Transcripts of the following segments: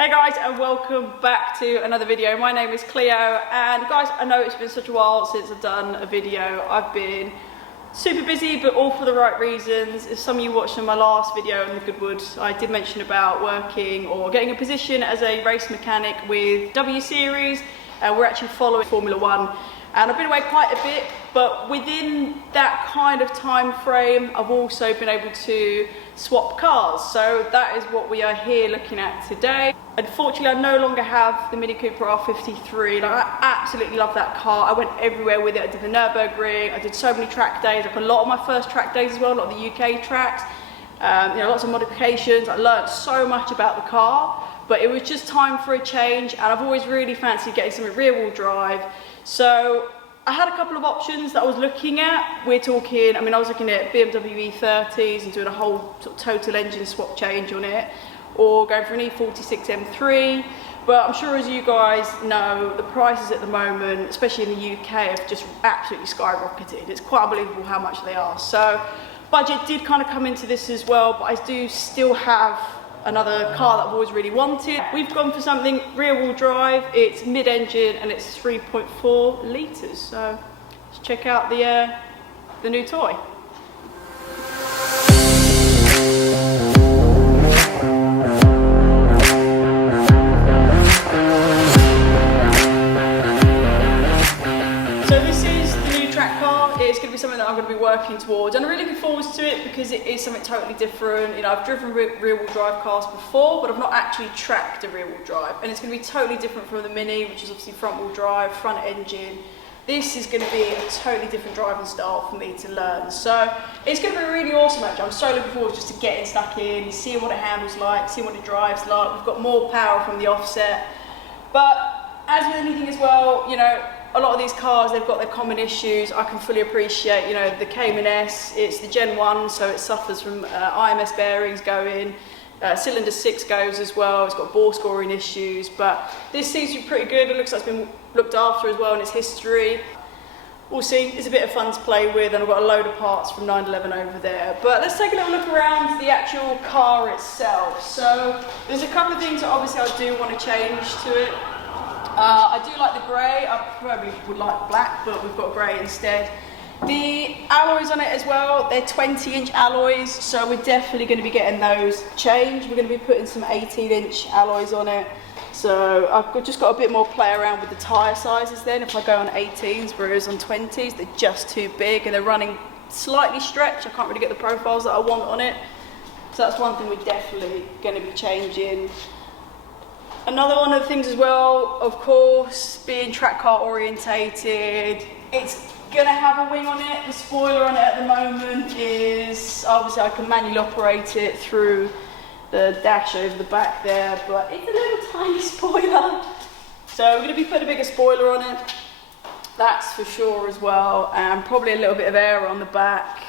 Hey guys, and welcome back to another video. My name is Cleo, and guys, I know it's been such a while since I've done a video. I've been super busy, but all for the right reasons. If some of you watched my last video on the Goodwood, I did mention about working or getting a position as a race mechanic with W Series. We're actually following Formula One, and I've been away quite a bit, but within that kind of time frame, I've also been able to swap cars. So that is what we are here looking at today. Unfortunately, I no longer have the Mini Cooper R53. Like, I absolutely love that car. I went everywhere with it. I did the Nürburgring. I did so many track days, like a lot of my first track days as well, a lot of the UK tracks. Lots of modifications. I learned so much about the car, but it was just time for a change, and I've always really fancied getting something rear-wheel drive. So I had a couple of options that I was looking at. I was looking at BMW E30s and doing a whole sort of total engine swap change on it, or going for an E46 M3. But I'm sure, as you guys know, the prices at the moment, especially in the UK, have just absolutely skyrocketed. It's quite unbelievable how much they are. So budget did kind of come into this as well, but I do still have another car that I've always really wanted. We've gone for something rear-wheel drive. It's mid-engine and it's 3.4 litres. So let's check out the new toy. So this is the new track car. It's going to be something that I'm going to be working towards, and I'm really looking forward to it because it is something totally different. You know, I've driven rear-wheel drive cars before, but I've not actually tracked a rear-wheel drive, and it's going to be totally different from the Mini, which is obviously front-wheel drive, front engine. This is going to be a totally different driving style for me to learn. So it's going to be really awesome actually. I'm so looking forward just to getting stuck in, seeing what it handles like, seeing what it drives like. We've got more power from the offset. But as with anything as well, you know, a lot of these cars, they've got their common issues. I can fully appreciate, you know, the Cayman S, it's the Gen 1, so it suffers from IMS bearings going. Cylinder 6 goes as well. It's got bore scoring issues, but this seems to be pretty good. It looks like it's been looked after as well in its history. We'll see. It's a bit of fun to play with, and I've got a load of parts from 911 over there. But let's take a little look around the actual car itself. So there's a couple of things that obviously I do want to change to it. I do like the grey. I probably would like black, but we've got grey instead. The alloys on it as well, they're 20-inch alloys, so we're definitely going to be getting those changed. We're going to be putting some 18-inch alloys on it. So I've just got a bit more play around with the tyre sizes then. If I go on 18s, whereas on 20s, they're just too big and they're running slightly stretched. I can't really get the profiles that I want on it. So that's one thing we're definitely going to be changing. Another one of the things as well, of course, being track car orientated, it's going to have a wing on it. The spoiler on it at the moment is, obviously I can manually operate it through the dash over the back there, but it's a little tiny spoiler. So we're going to be putting a bigger spoiler on it, that's for sure as well, and probably a little bit of air on the back.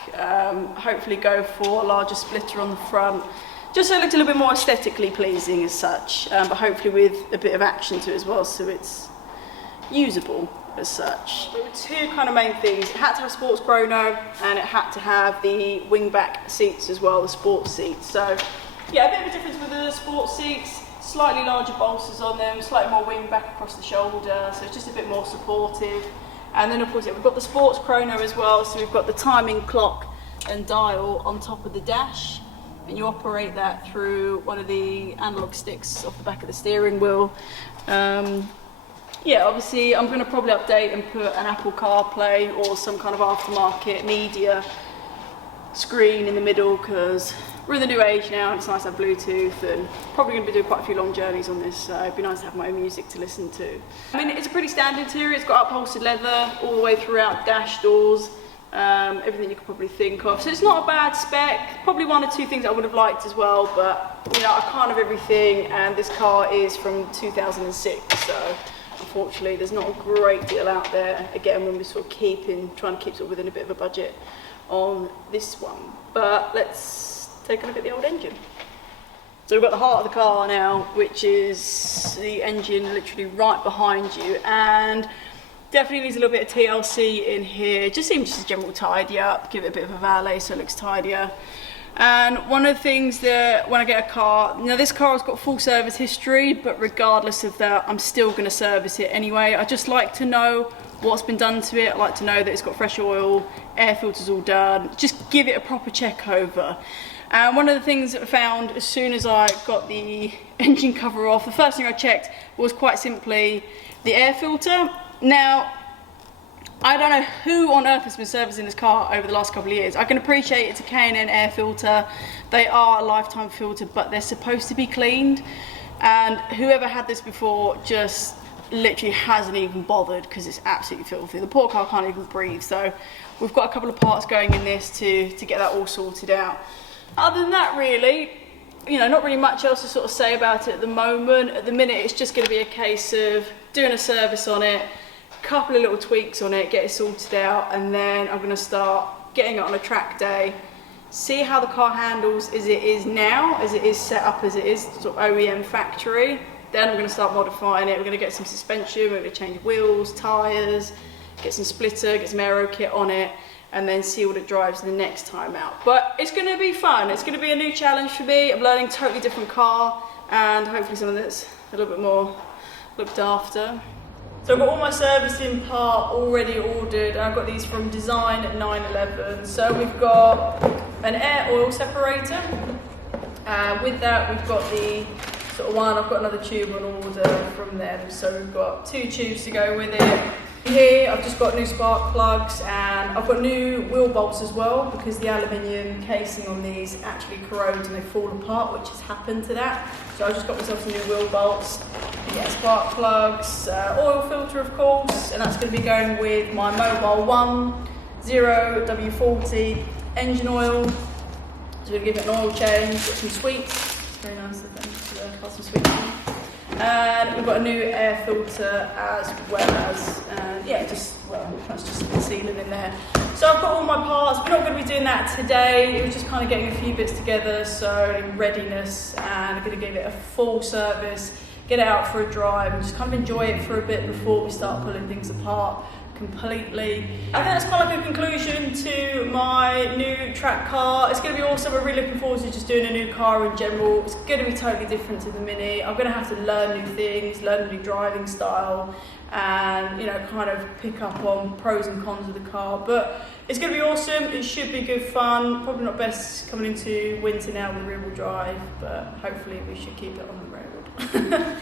Hopefully go for a larger splitter on the front, just so it looks a little bit more aesthetically pleasing as such, but hopefully with a bit of action to it as well, so it's usable as such. There were two kind of main things. It had to have sports chrono, and it had to have the wingback seats as well, the sports seats. So yeah, a bit of a difference with the sports seats, slightly larger bolsters on them, slightly more wingback across the shoulder, so it's just a bit more supportive. And then of course, yeah, we've got the sports chrono as well, so we've got the timing clock and dial on top of the dash, and you operate that through one of the analog sticks off the back of the steering wheel. Yeah, obviously I'm going to probably update and put an Apple CarPlay or some kind of aftermarket media screen in the middle, because we're in the new age now and it's nice to have Bluetooth, and probably going to be doing quite a few long journeys on this, so it'd be nice to have my own music to listen to. I mean, it's a pretty standard interior. It's got upholstered leather all the way throughout, dash doors, everything you could probably think of. So it's not a bad spec. Probably one or two things I would have liked as well, but you know, I can't have everything, and this car is from 2006, so unfortunately there's not a great deal out there, again, when we're sort of trying to keep sort of within a bit of a budget on this one. But let's take a look at the old engine. So we've got the heart of the car now, which is the engine literally right behind you, and definitely needs a little bit of TLC in here. Just seems just a general tidy up, give it a bit of a valet so it looks tidier. And one of the things that when I get a car, now this car has got full service history, but regardless of that, I'm still going to service it anyway. I just like to know what's been done to it. I like to know that it's got fresh oil, air filters all done, just give it a proper check over. And one of the things that I found as soon as I got the engine cover off, the first thing I checked was quite simply the air filter. Now, I don't know who on earth has been servicing this car over the last couple of years. I can appreciate it's a K&N air filter. They are a lifetime filter, but they're supposed to be cleaned. And whoever had this before just literally hasn't even bothered because it's absolutely filthy. The poor car can't even breathe. So we've got a couple of parts going in this to get that all sorted out. Other than that, really, you know, not really much else to sort of say about it at the moment. At the minute, it's just going to be a case of doing a service on it, couple of little tweaks on it, get it sorted out, and then I'm going to start getting it on a track day, see how the car handles as it is now, as it is set up, as it is sort of OEM factory. Then I'm going to start modifying it. We're going to get some suspension, we're going to change wheels, tyres, get some splitter, get some aero kit on it, and then see what it drives the next time out. But it's going to be fun. It's going to be a new challenge for me. I'm learning a totally different car, and hopefully something that's a little bit more looked after. So I've got all my servicing part already ordered, and I've got these from Design at 911. So we've got an air oil separator. With that, we've got the sort of one, I've got another tube on order from them. So we've got 2 tubes to go with it. Here, I've just got new spark plugs, and I've got new wheel bolts as well, because the aluminium casing on these actually corrodes and they fall apart, which has happened to that. So I just got myself some new wheel bolts, spark plugs, oil filter of course, and that's going to be going with my Mobile 1 0W40 engine oil. So we're going to give it an oil change, got some sweets, very nice of them, got some sweets in. And we've got a new air filter as well as, that's just the sealing in there. So I've got all my parts. We're not going to be doing that today. It was just kind of getting a few bits together, so in readiness, and I'm going to give it a full service, get it out for a drive, and just kind of enjoy it for a bit before we start pulling things apart completely. I think that's kind of like a conclusion to my new track car. It's going to be awesome. I'm really looking forward to just doing a new car in general. It's going to be totally different to the Mini. I'm going to have to learn new things, learn a new driving style, and you know, kind of pick up on pros and cons of the car. But it's going to be awesome. It should be good fun. Probably not best coming into winter now with rear-wheel drive, but hopefully we should keep it on the road.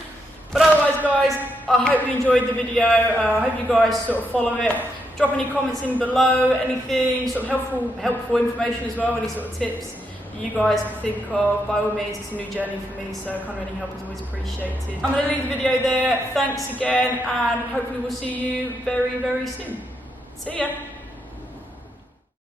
But otherwise, guys, I hope you enjoyed the video. I hope you guys sort of follow it. Drop any comments in below, anything sort of helpful information as well, any sort of tips that you guys can think of. By all means, it's a new journey for me, so kind of any help is always appreciated. I'm going to leave the video there. Thanks again, and hopefully we'll see you very, very soon. See ya.